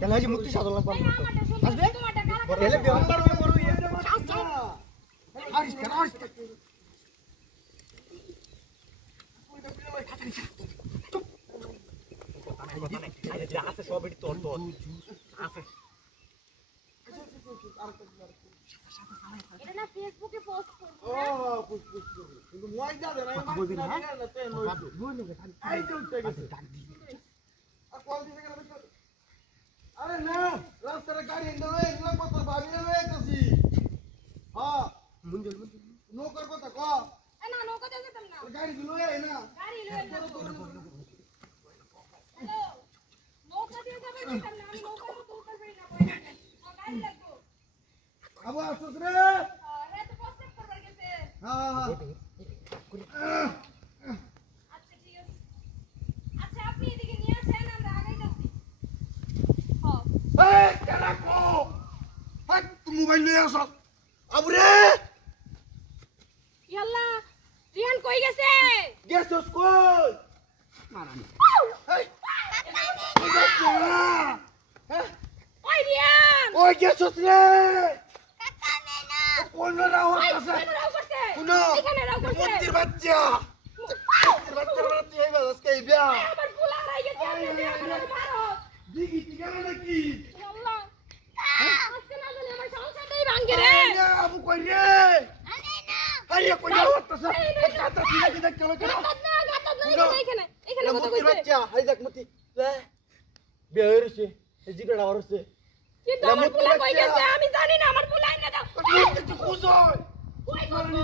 কেন হয়েছে মুক্তি সাধন লাগবে আসবে এলে ব্যবহার বড় ইয়ে আসতে আছে সবই তোর তোর আছে এটা না ফেসবুকে পোস্ট করব ও পোস্ট কিন্তু মজা দেয় না বলবি না এই যে উঠে গেছে আর কল দিতে গেলে আরে না রাস্তায় গাড়ি এনে লয়ে এগুলা কত ভাবি না লয়ে যাচ্ছি হ্যাঁ মুঞ্জল নৌকার কথা ক না নৌকা দিয়ে যেতাম না গাড়ি লয়ে আয় না গাড়ি লয়ে না হ্যালো নৌকা দিয়ে যাবে যেতাম না আমি নৌকার মতো উঠতে পারি না গাড়ি লাগবে আবু আসুস রে রে তো পোস্ট করবার গেছে হ্যাঁ আচ্ছা ঠিক আছে আচ্ছা আপনি এদিকে নিয়ে আসেন আমরা আগাই যাচ্ছি হ্যাঁ এই কেডা কো হাত মোবাইল নিয়ে আসো আবু রে ইয়াল্লা রিয়ান কই গেছে গেছস কই মারানি এই ওই রিয়ান ওই গেছস রে কাকা নেনা কোন রাও আছে রাও করতে শুনো এখানে রাও করতে মুক্তির বাচ্চা তুই এই বাস কে বিয়া আমার পোলা হারাই গেছে আমার মারো দিগি গেল নাকি ইয়াল্লা আজকে না জানি আমার সংসারটাই ভাঙে রে আবু কই রে আরে কই যাও আত্তা কাটা দিলে কি দেখ চলো চলো গাতত না এখানে এখানে কথা মুক্তির কইছে বাচ্চা হাই দেখ মুতি বিয়া হইছে এই জিগড়া হরছে কিন্তু আমার পোলা কই গেছে আমি জানি না আমার পোলা আইনা দাও তুই খুঁজোয় কই করব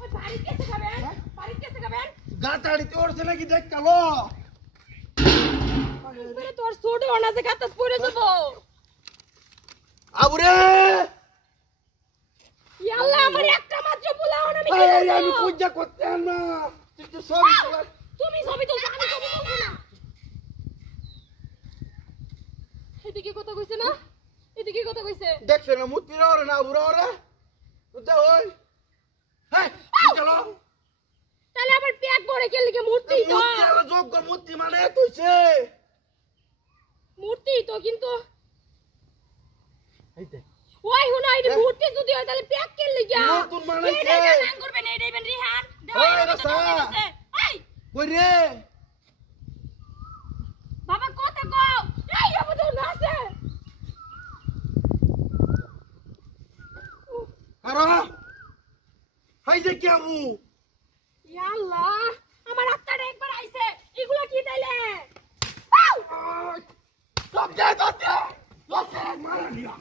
ওই বাড়িতে কেসে খাবেন বাড়িতে কেসে খাবেন গাতাড়ি তোরছে নাকি দেখ চলো বলে তোর ছোট অনাসে গাতত পড়ে যাব আবু রে ইয়াল্লা আমার একটা মাত্র পোলা আমি কি আরে করব আমি পূজা করতে না তুই তো সব তুমি ছবি তুলছো আমি ছবি তুলবো না এদিকে কথা কইছে না এদিকে কথা কইছে দেখছ না মুতি রে না আবু রে তুই ওই হ্যাঁ চলো তাহলে আবার প্যাক ভরে কে লিখে মূর্তি তো মুতি আর যোগ্য মুতি মানে তুইছে মূর্তি তো কিন্তু এই দেখ ওই হুনা এই মূর্তি যদি হয় তাহলে প্যাক কে লিখে নতুন বানাইছে। এই গান করবে না এই রিহান ওই রাসা। এই কই রে বাবা কত কো এই বাবা তো নাচে আরে হাই যে কি আবু ইয়া আল্লাহ আমার আত্মাটা একবার আইছে এগুলা কি তাইলে সব দে মারা দিয়া